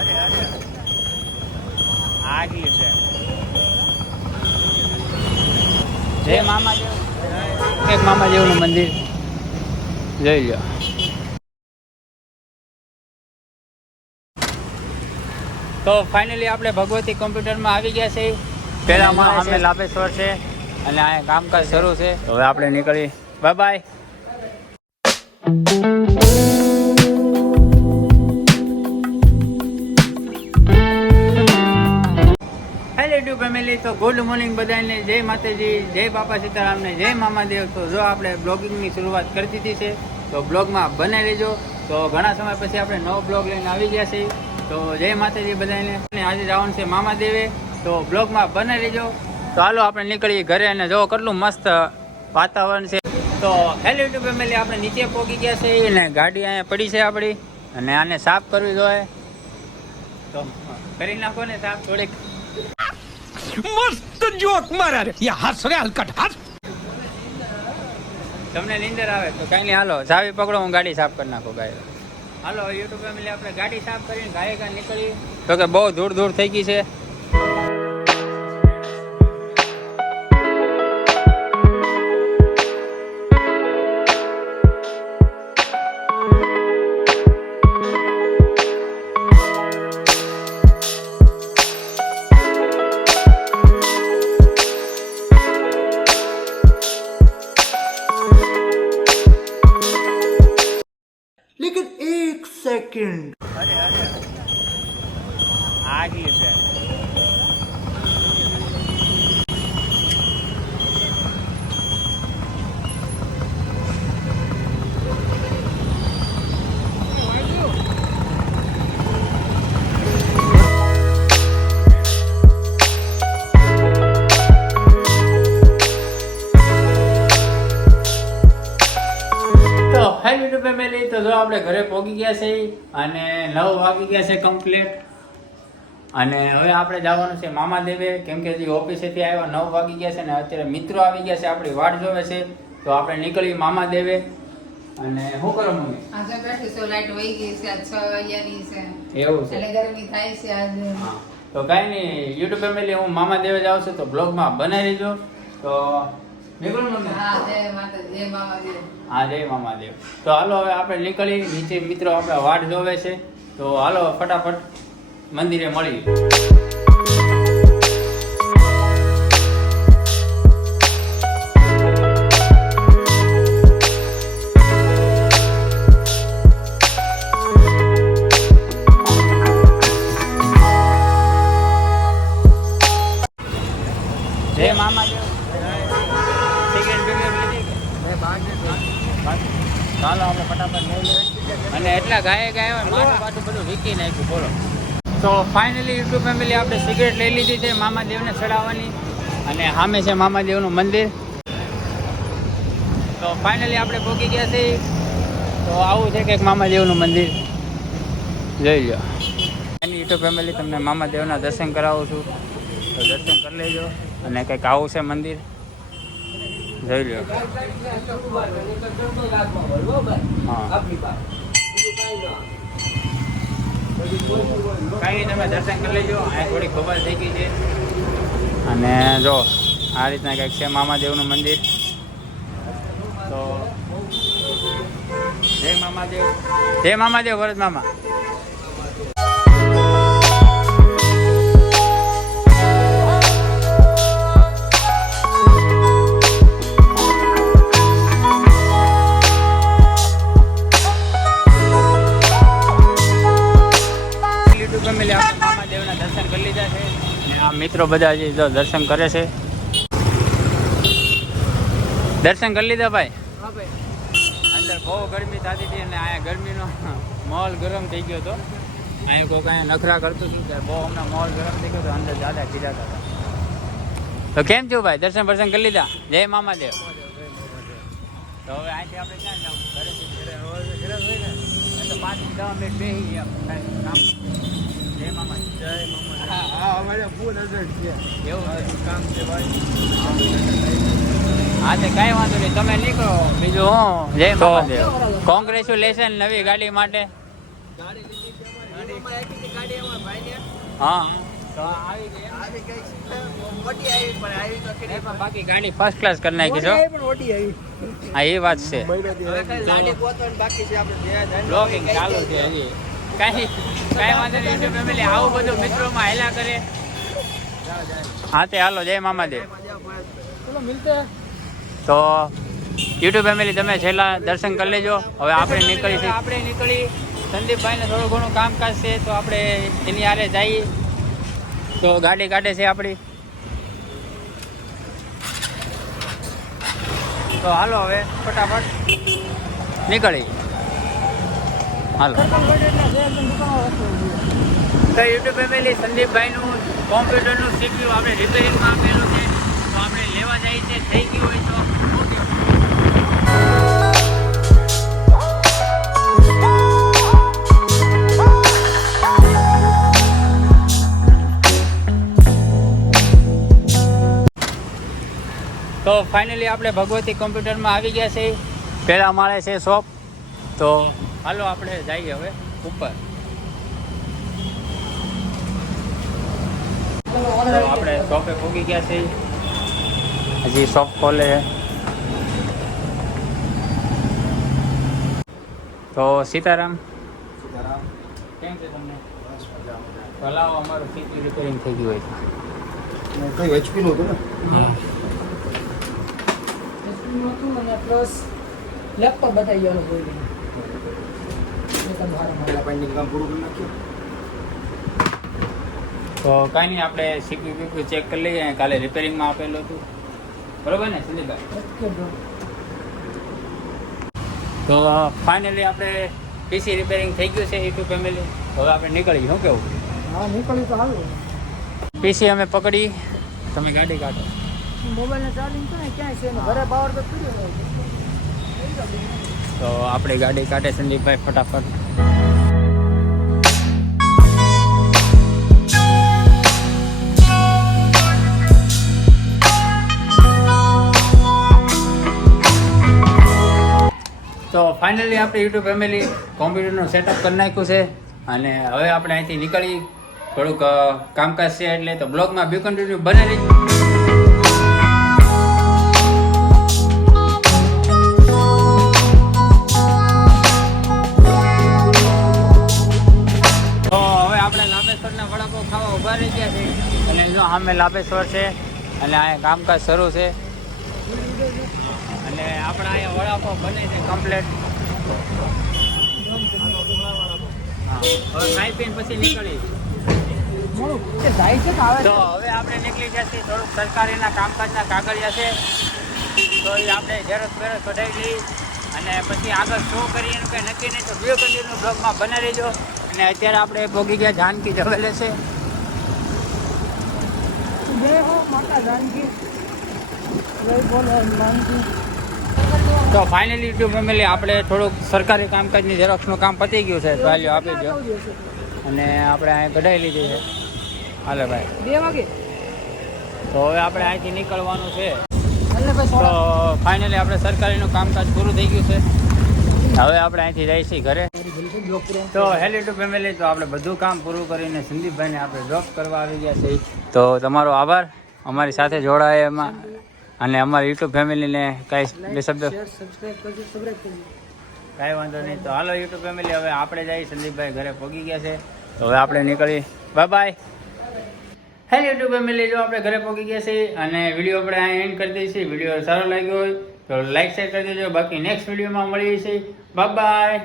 અરે અરે આગલી છે. જય મામાદેવ એક મામાદેવનું મંદિર. જોઈ લો તો ફાઇનલી આપણે ભગવતી કોમ્પ્યુટરમાં આવી ગયા છે પહેલામાં અમે લાભેશ્વર છે અને આ કામકાજ શરૂ છે. હવે આપણે નીકળી. બાય બાય ફેમિલી, તો ગુડ મોર્નિંગ બધાને. જય માતાજી, જય બાપા સીતારામને જય મામાદેવ. તો જો આપણે બ્લોગિંગની શરૂઆત કરી દીધી છે, તો બ્લોગમાં બને રહેજો. તો ઘણા સમય પછી આપણે નવો બ્લોગ લઈને આવી ગયા છીએ. તો જય માતાજી બધાને. અને આજે જવાનું છે મામાદેવે. તો બ્લોગમાં બને રહેજો. તો હાલો આપણે નીકળીએ ઘરે અને જો કેટલું મસ્ત વાતાવરણ છે. તો હેલો યુટ્યુબ ફેમિલી, આપણે નીચે પહોંચી ગયા છે અને ગાડી અહીંયા પડી છે આપણી. અને આને સાફ કરવી જોઈએ. તો કરી નાખો ને સાફ થોડીક. મસ્ત જોક મારા રે. યા હાસ રે હલકટ હાસ. તમને નીંદર આવે તો કઈ નહીં. હાલો ચાવી પકડો હું ગાડી સાફ કરી નાખું ગાય હાલો યુટ્યુબ ફેમિલી આપણે ગાડી સાફ કરીને ગાયકા નીકળી તો કે બહુ દૂર દૂર થઈ ગઈ છે. છે તો ફેમિલી તો આપણે ઘરે પહોંચી ગયા છે અને નવ વાગી ગયા છે કમ્પ્લીટ અને હવે આપણે જવાનું છે મામાદેવે. કેમ કે હજી ઓફિસેથી આવ્યા નવ વાગી ગયા છે ને અત્યારે મિત્રો આવી ગયા છે આપણી વાટ જોવે છે. તો આપણે નીકળી મામા દેવે અને શું કરો મમ્મી? આજે બેઠી છો લાઈટ વહી ગઈ છે આજ વાગ્યાની છે. એવું છે. એટલે ગરમી થાય છે આજે. હા. તો કાંઈ નહીં યુટ્યુબ ફેમિલી હું મામા દેવે જાઉં છું તો બ્લોગમાં બનાવી રહેજો તો નીકળો મમ્મી. હા જય માતા જય મામાદેવ. હા જય મામાદેવ. તો હાલો હવે આપણે નીકળી. નીચે મિત્રો આપણે વાટ જોવે છે. તો હાલો ફટાફટ. મંદિરે મળી. જય કે? ચાલો ફટાફટ અને એટલા ગાયે ગાય માથું બધું વીકી નાખ્યું, બોલો. તો ફાઇનલી યુટ્યુબ ફેમિલી આપણે સિગરેટ લઈ લીધી છે, મામાદેવને ચડાવવાની. અને સામે છે મામાદેવનું મંદિર. તો ફાઇનલી આપણે પહોંચી ગયા છીએ. તો આવું છે કે મામાદેવનું મંદિર. જોઈ લો. એની યુટ્યુબ ફેમિલી તમને મામાદેવના દર્શન કરાવું છું. તો દર્શન કરી લેજો અને કંઈક આવું છે મંદિર. જોઈ લો. હા. કાંઈ તમે દર્શન કરી લેજો. અહીં થોડી ખબર થઈ ગઈ છે. અને જો આ રીતના કંઈક છે મામાદેવનું મંદિર. તો જય મામાદેવ. જય મામાદેવ ભરત મામા. મિત્રો બધા હજી જો દર્શન કરે છે. દર્શન કરી લીધા ભાઈ? અંદર બહુ ગરમી થતી હતી અને અહીંયા ગરમીનો માહોલ ગરમ થઈ ગયો હતો. અહીં કોઈ કાંઈ નખરા કરતું હતું કે બહુ હમણાં માહોલ ગરમ થઈ ગયો હતો અંદર જ્યાદા ખીજાતા હતા. તો કેમ થયું ભાઈ? દર્શન દર્શન કરી લીધા? જય મામાદેવ. તો હવે અહીંથી આપણે ક્યાં જવું ઘરેથી તો પાંચ દસ મિનિટ કામ મામા મામા હા તે કાંઈ વાંધો નહીં તમે નીકળો બીજું હું જય મામાદેવ કોંગ્રેચ્યુલેશન નવી ગાડી માટે હા ફર્સ્ટ ક્લાસ કરી નાખી છો હા એ વાત છે કાંઈ કાંઈ વાંધો નહીં યુટ્યુબ ફેમિલી આવું બધું મિત્રોમાં હેલા કરે. હા તે હાલો જય મામાદેવ તો યુટ્યુબ ફેમિલી તમે છેલ્લા દર્શન કરી લેજો. હવે આપણે નીકળી આપણે નીકળી. સંદીપભાઈને થોડું ઘણું કામકાજ છે તો આપણે એની આરે જઈએ. તો ગાડી કાઢે છે આપણી. તો હાલો હવે ફટાફટ. નીકળી. હાલો. તો યુટ્યુબ ફેમિલી સંદીપભાઈનું કોમ્પ્યુટરનું સીપીયુ આપણે રિપેરિંગમાં આપેલું છે. તો આપણે લેવા જઈએ છે, થઈ ગયું હોય તો. તો ફાઇનલી આપણે ભગવતી કોમ્પ્યુટરમાં આવી ગયા છે પહેલાં માળે છે શોપ તો હાલો આપણે જઈએ હવે ઉપર. આપણે શોપે પહોંચી ગયા છે હજી શોપ ખોલે તો સીતારામ. કેમ છે તમને? ભલાવો અમારું સીટી રિપેરિંગ થઈ ગયું હોય કઈ એચપી નું હતું ને? છે પ્લસ લેપટોપ બતાવી ગયો કોઈ નહીં પેલા પાણીનું કામ પૂરું કરી નાખ્યું તો કાંઈ નહીં આપણે સીપી પીપી ચેક કરી લઈએ. કાલે રિપેરિંગમાં આપેલું હતું. બરોબર ને સંદીપભાઈ તો ફાઇનલી આપણે પીસી રિપેરિંગ થઈ ગયું છે યુટ્યુબ ફેમિલી હવે આપણે નીકળી શું કેવું? હા નીકળી તો હાલ. પીસી અમે પકડી. તમે ગાડી કાઢો. મોબાઈલને ચાર્જિંગ તો ને ક્યાંય છે ઘરે પાવર તો તો આપણી ગાડી કાઢે સંદીપભાઈ ફટાફટ. ફાઇનલી આપણે યુટ્યુબ ફેમિલી કોમ્પ્યુટરનું સેટઅપ કરી નાખ્યું છે અને હવે આપણે અહીંથી નીકળી. થોડુંક કામકાજ છે એટલે તો બ્લોગમાં બી કન્ટિન્યુ બને વડાપાવ ખાવા રહી ગયા છે. અને જો સામે લાભેશ્વર છે અને અહીંયા કામકાજ શરૂ છે. અને આપણા અહીંયા વડાપાવ બને છે કમ્પ્લેટ કઢાવી લઈ અને પછી આગળ શું કરીએ. કંઈ નક્કી નહીં તો વીડિયો કન્ટિન્યુ બ્લોગમાં બના રહેજો. અને અત્યારે આપણે ભોગી ગયા જાનકી જવેલે છે. જય હો માતા જાનકી. જય બોલો જાનકી. તો ફાઇનલી યુટ્યુબ ફેમિલી આપણે થોડુંક સરકારી કામકાજની ઝેરોક્ષનું કામ પતી ગયું છે તો આપી દો. અને આપણે અહીંયા કઢાવી લીધી છે. હાલે ભાઈ. બે વાગે? તો હવે આપણે અહીંથી નીકળવાનું છે. તો ફાઇનલી આપણે સરકારીનું કામકાજ પૂરું થઈ ગયું છે. હવે આપણે અહીંથી જઈએ છીએ ઘરે. તો હેલો ટુ ફેમિલી તો આપણે બધું કામ પૂરું કરીને સંદીપભાઈને આપણે ડ્રોપ કરવા આવી ગયા છીએ. તો તમારો આભાર. અમારી સાથે જોડાયા એમાં અને અમારી યુટ્યુબ ફેમિલીને કાંઈ બે શબ્દ કાંઈ વાંધો નહીં. તો હાલો યુટ્યુબ ફેમિલી હવે આપણે જઈ સંદીપભાઈ ઘરે પહોંચી ગયા છે. તો હવે આપણે નીકળી bye bye. Hello YouTube family જો આપણે ઘરે પહોંચી ગયા છીએ અને વીડિયો આપણે અહીં એન્ડ કરી દઈએ છીએ વીડિયો સારો લાગ્યો હોય તો લાઈક શેર કરી દેજો. બાકી નેક્સ્ટ વિડીયોમાં મળીએ છીએ. Bye bye.